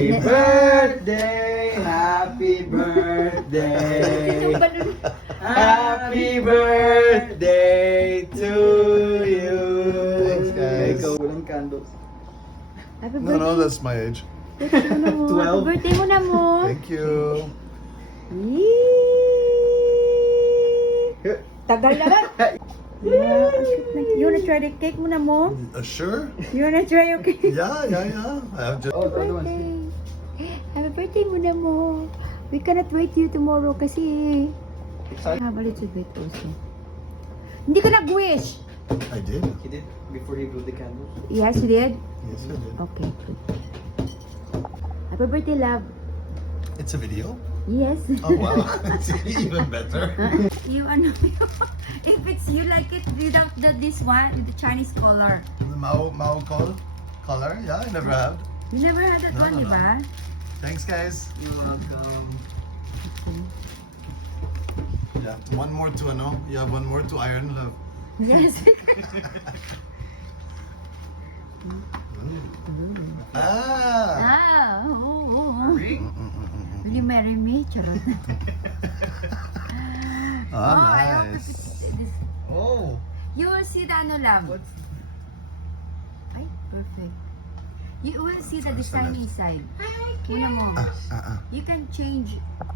Happy birthday, happy birthday, happy birthday to you. Thanks, guys. Ikaw, walang candles. Happy No, no, birthday. that's my age. Ano mo? 12. Happy birthday mo na mo. Thank you. Yee! Tagal na ba? Yeah, ang cute na. You wanna try the cake mo na mo? Sure? You wanna try your cake? Yeah. I have just. Oh, the other ones. Birthday. Happy birthday mo na mo. We cannot wait you tomorrow kasi Excited. have a little bit also. Hindi ka nag-wish. I did. He did before he blew the candles. Yes, you did? Yes, I did. Okay, good. Happy birthday, love. It's a video? Yes. Oh, wow. It's even better. You ano, if it's you like it without this one, with the Chinese color. The Mao color? Yeah, I never have. You never had that No, one, no, di ba? Thanks, guys. You're welcome. Yeah, one more to ano? You have one more to iron, love. Yes. Ah! Ah, oo. Ring? Will you marry me? Charot. Ah, I hope nice. this, Oh. you will see the ano lang. What's Ay, perfect. You will see the design inside. Kuya mo. Ah. You can change